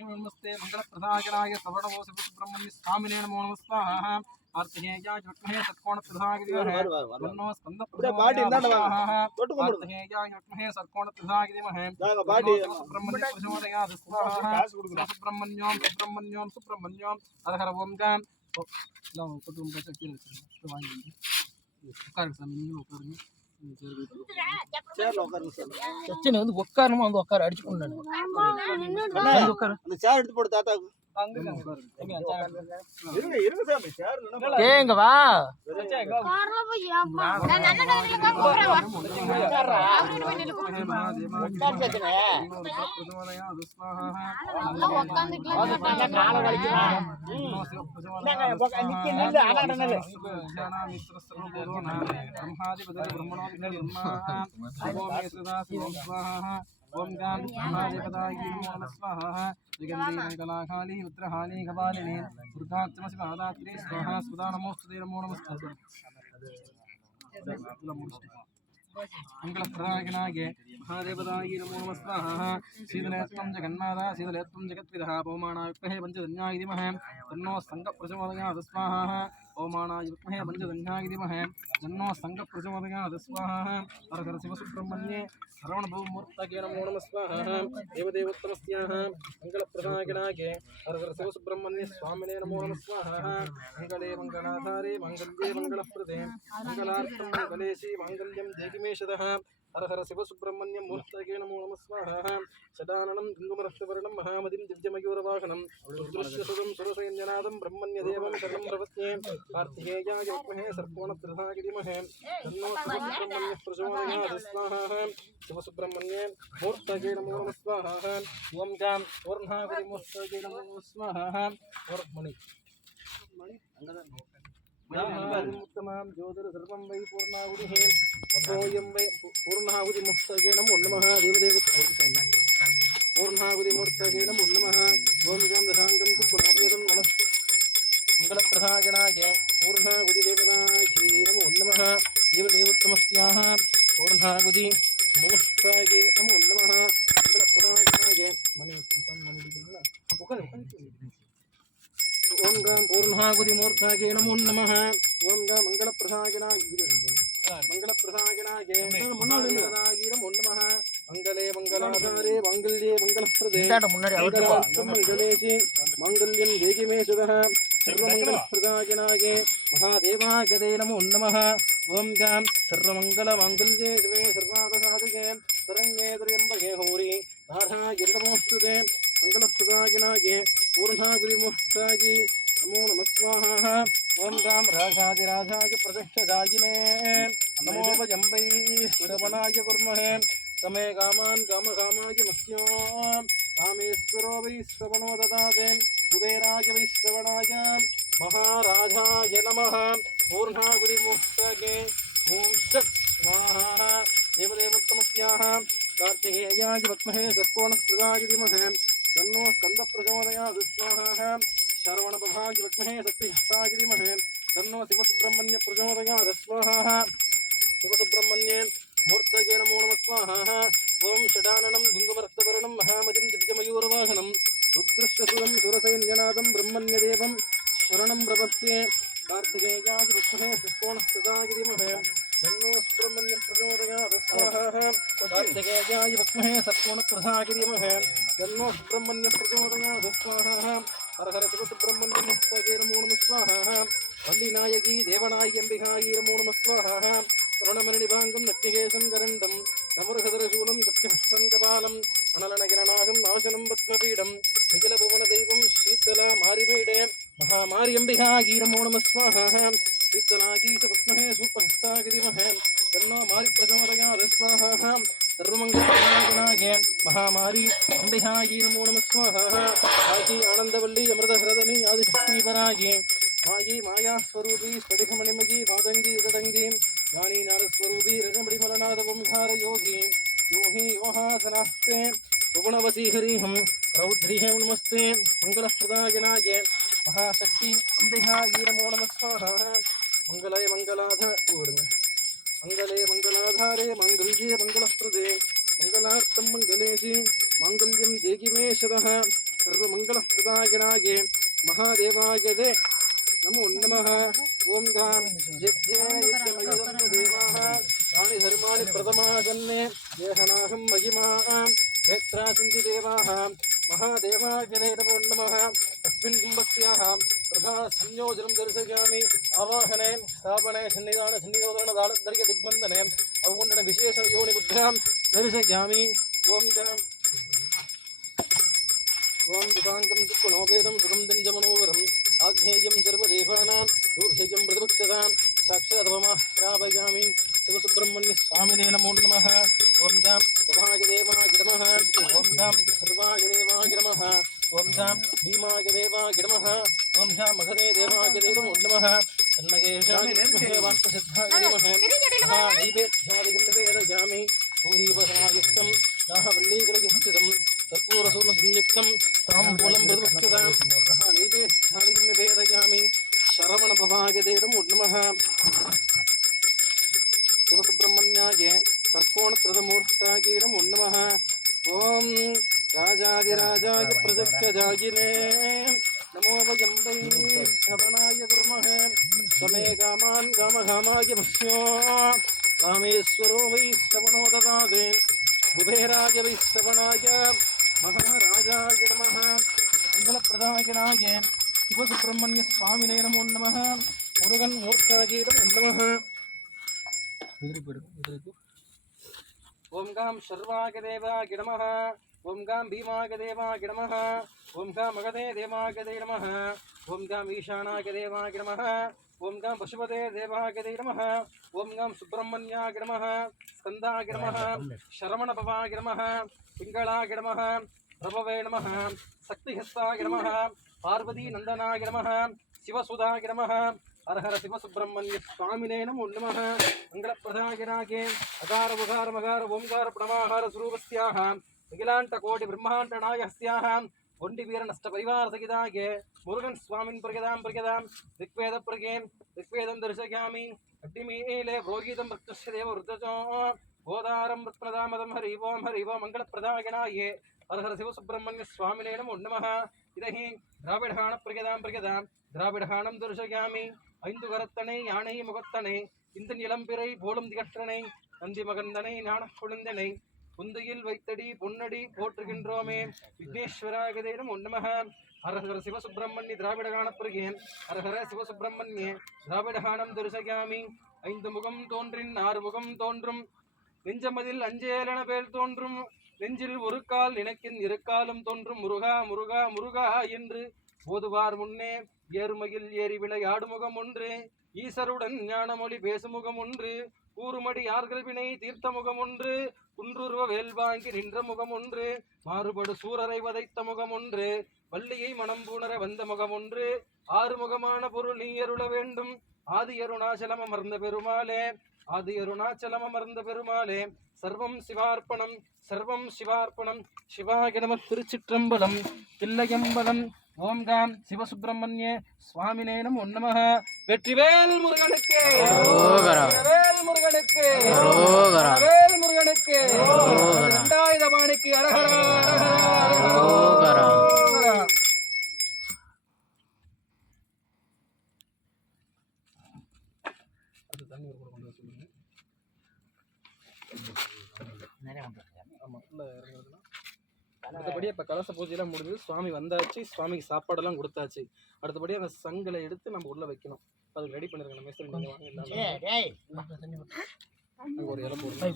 नमस्ते मंगलप्रदायकाय सवर्णवोस सुब्रह्मण्य स्वामिने नमो नमः स्वाहा आर्तहेयाय विद्महे षट्कोणप्रदायकाय तन्नो स्कन्दप्रचोदयात् आर्तहेयाय विद्महे षट्कोणप्रदायकाय सुब्रह्मण्य प्रचोदयात् स्वाहा सुब्रह्मण्यं सुब्रह्मण्यं सुब्रह्मण्यं हर हर ओम गाम लो कुटुंब चक्र तो वांगी कर समी उकरनी சச்சின் வந்து உட்காரணுமா வந்து உட்கார அடிச்சுக்கொண்டானு அந்த சேர் எடுத்து போடு தாத்தாக்கு ஏங்க வா ओम गाम महादेवताय नमः स्वाहा जगन्दी कलाकाली उत्तरहानी कपालिनी दुर्गात्मसि महादात्री स्वाहा सुधा नमोस्तुते नमो नमस्ते मंगलप्रदायकाय महादेवताय नमो नमः स्वाहा शीतलेत्वं जगन्माता शीतलेत्वं जगत्पितः पवमानाय विद्महे पंचजन्याय धीमहि तन्नो संघप्रचोदयात् स्वाहा ओमानाय विद्महे पंचजन्याय धीमहि तन्नो संघप्रचोदयात् स्वाहा हर हर शिव सुब्रह्मण्ये श्रवणभूमूर्तये नमो नमः स्वाहा देवदेवोत्तमस्याः मंगलप्रदायकाय हर हर शिव सुब्रह्मण्ये स्वामिने नमो नमः स्वाहा मंगले मंगलाधारे मंगल्ये मंगलप्रदे मंगलार्थं मंगलेशि मंगल्यं देहिमेशदः हर हर शिव सुब्रह्मण्य मूर्तये नमो नमः स्वाहा सदाननं कुङ्कुमरक्तवर्णं महामतिं दिव्यमयूरवाहनं रुद्रश्यसुतं सुरसैन्यनादं ब्रह्मण्यदेवं शरणं प्रपद्ये कार्तिकेयाय विद्महे सर्वोणप्रदाय धीमहि तन्नो शिवसुब्रह्मण्यः प्रचोदयात् स्वाहा शिवसुब्रह्मण्ये मूर्तये नमो नमः स्वाहा ओम गां वर्णावरिमूर्तये नमो नमः स्वाहा वर्मणि उत्तमं ज्योतिर सर्वं वै पूर्णाहुतिः अभोयं वै पूर्णाहुतिमुक्तये नमो नमः देवदेवताय पूर्णाहुतिमूर्तये नमो नमः ओम गां दशाङ्गं कुप्पणाभेदं नमः मंगलप्रदायकाय पूर्णाहुतिदेवताय नमो नमः देवदेवोत्तमस्याः पूर्णाहुति मूर्तये नमो नमः मंगलप्रदायकाय ओम गां पूर्णाहुतिमूर्तये नमो नमः ओम गां मंगलप्रदायकाय नमो नमः मंगले मंगलाधारे मंगल्ये मंगलप्रदे मंगलेशि मंगल्यं देहिमेशदः सर्वमंगलप्रदायकाय महादेवाय नमो नमः ओम गां सर्वमंगलमाङ्गल्ये शिवे सर्वार्थसाधके शरण्ये त्र्यम्बके गौरी नारायणे नमोस्तुते मंगलप्रदायकाय पूर्णाहुतिमूर्तये नमो नमः स्वाहा ओम गां राजाधिराजाय प्रतिष्ठदायिने नमो वयं वै श्रवणाय कुर्महे समे कामान् कामकामाय मस्यो कामेश्वरो वै श्रवणो ददाते कुबेराय वै श्रवणाय महाराजाय नमः पूर्णाहुतिमूर्तये ओम षट् स्वाहा देवदेवोत्तमस्याः कार्तिकेयाय विद्महे षट्कोणप्रदाय धीमहि तन्नो स्कन्दप्रचोदयात् स्वाहा शरवणप्रभाय विद्महे शक्तिहस्ताय धीमहि तन्नो शिवसुब्रह्मण्य प्रचोदयात् स्वाहा शिवसुब्रह्मण्ये मूर्तये नमो नमः स्वाहा ओम षडाननं कुङ्कुमरक्तवर्णं महामतिं दिव्यमयूरवाहनं रुद्रश्यसुतं सुरसैन्यनादं ब्रह्मण्यदेवं शरणं प्रपद्ये कार्तिकेयाय विद्महे षट्कोणप्रदाय धीमहि तन्नो सुब्रह्मण्यं प्रचोदयात् स्वाहा कार्तिकेयाय विद्महे षट्कोणप्रदाय धीमहि तन्नो सुब्रह्मण्यं प्रचोदयात् स्वाहा हर हर शिव सुब्रह्मण्यमूर्तये नमो नमः स्वाहा वल्लीनायकी देवनायकी अम्बिकायै नमो नमः स्वाहा तरुणमणिभाङ्गं नक्तिकेशं करण्डं नमृहदरशूलं सत्यहस्तं कपालम् अनलनगिरणागं नाशनं पद्मपीडं निखिलभुवनदैवं शीतला मारिमेडे महामार्यम्बिकायै नमो नमः स्वाहा शीतलागी स पद्महे सूपहस्ताय धीमहि तन्नो मारिप्रचोदयात् स्वाहा सर्वमंगलप्रदायकाय महामारी अम्बिकायै नमो नमः स्वाहा आजी आनंदवल्ली अमृतहरदनी आदिशक्तिपरायै मायी मायास्वरूपी स्फटिकमणिमयी मातंगी तदंगी वाणी नारस्वरूपी रजमणिमलनादवंहार योगी योहि योहासनास्ते गुणवसीहरिहं रौद्रिहं नमस्ते मंगलप्रदायकाय महाशक्ति अम्बिकायै नमो नमः स्वाहा मंगलय मंगले मंगलाधारे मंगल्ये मंगलप्रदे मंगलार्थं मंगलेशि मांगल्यं देहिमेशदः सर्वमङ्गलप्रदायिनाय महादेवाय नमो नमः। ओम गां यज्ञमयिदं देवाः तानि धर्माणि प्रथमासन्ने देहनाहं महिमां वेत्रासिन्ति देवाः महादेवाय नमो नमः। अस्मिन् कुम्भस्याः प्रधानसंयोजनं दर्शयामि। आवाहने स्थापने सन्निधान सन्निरोधन दालद्धर्य दिग्बन्धने अवगुण्डन विशेष योनिमुद्रां दर्शयामि। ओम गां ओम दुतांगं दुःखनोपेदं सुगन्धं जमनोवरम् आग्नेयं सर्वदेवानां दूर्भेयं प्रतिपक्षतां साक्षादवमः प्रापयामि। शिवसुब्रह्मण्य स्वामिने नमो नमः। ओम गां प्रभाय देवाय नमः। ओम गां सर्वाय देवाय नमः। ओम गां भीमाय देवाय नमः। ओम गां मगधे देवाय नमो नमः। तन्मयेशाय वाक्यसिद्धाय नमः। नैवेद्यादिकं भूरिवसायुक्तं दाहवल्लीकलयुक्तं कर्पूरसूर्णसंयुक्तं ताम्बूलं प्रतिपक्षतां नैवेद्यादिकं निवेदयामि। शरवणभवाय नमो नमः। शिवसुब्रह्मण्याय तर्कोणत्रदमूर्ताय नमो नमः। ओम राजाधिराजाय प्रसक्तजागिने नमो वयं वै श्रवणाय कुर्मः। समे कामान् कामकामाय भस्यो कामेश्वरो वै श्रवणो ददाते कुबेराय वै श्रवणाय महाराजाय नमः। मङ्गलप्रदायिनाय शिवसुब्रह्मण्य स्वामिने नमो नमः। मुरुगन् मूर्ताय नमो नमः। ओम गां शर्वाय देवाय नमः। ओम गां भीमाय देवाय नमः। ओम गां मगधे देवाय नमः। ओम गां ईशानाय देवाय नमः। ओम गां पशुपते देवाय नमः। ओम गां सुब्रह्मण्याय नमः। स्कन्दाय नमः। शरवणभवाय नमः। पिङ्गलाय नमः। प्रभवे नमः। शक्तिहस्ताय नमः। पार्वती नंदनाय नमः। शिवसुधाय नमः। हर हर शिवसुब्रह्मण्य स्वामिने नमो नमः। मंगलप्रदायिनाय अकार उकार मकार ओंकार प्रणवाहार स्वरूपस्याः अखिलाण्डकोटि ब्रह्माण्ड नायकस्याः ओंडि वीर नष्ट परिवार सहिताय मुरुगन स्वामिन् प्रगदां ऋग्वेद प्रगें ऋग्वेदं दर्शयामि। अड्डिमीले भोगीतं भक्तस्य देव वृद्धजो गोदारं रत्नदामदं हरि ओं मंगलप्रदायिनाय हर हर शिवसुब्रह्मण्य स्वामिने नमो नमः। इदहि द्राविडाण प्रगदां द्राविडाणं दर्शयामि। ஐந்து கரத்தனை யானை முகத்தனை இந்த நிலம்பிறை போலும் திகற்றனை நந்தி மகந்தனை ஞான குழந்தனை குந்தையில் வைத்தடி பொன்னடி போற்றுகின்றோமே விக்னேஸ்வராய நமோ நமः. ஹரஹர சிவசுப்ரமணிய திராவிடகாணப்புரியேன் ஹரஹர சிவசுப்ரமணிய திராவிடகாணம் தரிசயாமி. ஐந்து முகம் தோன்றின் ஆறு முகம் தோன்றும் நெஞ்சமதில் அஞ்சேலன பேர் தோன்றும் நெஞ்சில் ஒரு கால் நினைக்கின் இருக்காலும் தோன்றும் முருகா முருகா முருகா என்று போதுவார் முன்னே ஏறுமையில் ஏறி விளையாடு முகம் ஒன்று ஈசருடன் ஞானமொழி பேசுமுகம் ஒன்று கூறுமடி யார்கள் வினை தீர்த்த முகம் ஒன்று குன்றுருவ வேல் வாங்கி நின்ற முகம் ஒன்று மாறுபடு சூரரை வதைத்த முகம் ஒன்று வள்ளியை மனம் பூணர வந்த முகம் ஒன்று ஆறுமுகமான பொருள் நீ அருள வேண்டும் ஆதி அருணாச்சலம் அமர்ந்த பெருமாளே ஆதி அருணாச்சலம் அமர்ந்த பெருமாளே சர்வம் சிவார்ப்பணம் சர்வம் சிவார்ப்பணம் சிவாய நம. திருச்சிற்றம்பலம் தில்லையம்பலம். ஓம் காம் சிவசுப்ரமணிய சுவாமினே நமோ நமः. வெற்றிவேல் முருகனுக்கு வேல் முருகனுக்கு வேல் முருகனுக்கு தண்டாயுதபாணிக்கு அரஹர அரஹர அரஹர. அது தண்ணி ஒரு கொண்டு வர சொல்லுங்க. ஆமா உள்ள இறங்குறதுனா அடுத்தபடி இப்போ கலச பூஜையெல்லாம் முடிஞ்சது. சுவாமி வந்தாச்சு. சுவாமிக்கு சாப்பாடெல்லாம் கொடுத்தாச்சு. அடுத்தபடி அந்த சங்கில எடுத்து நம்ம உள்ள வைக்கணும். அதுக்கு ரெடி பண்ணிருங்க. நம்ம மேஸ்திரி நீங்க வாங்க. ஒரு இலை போடுங்க.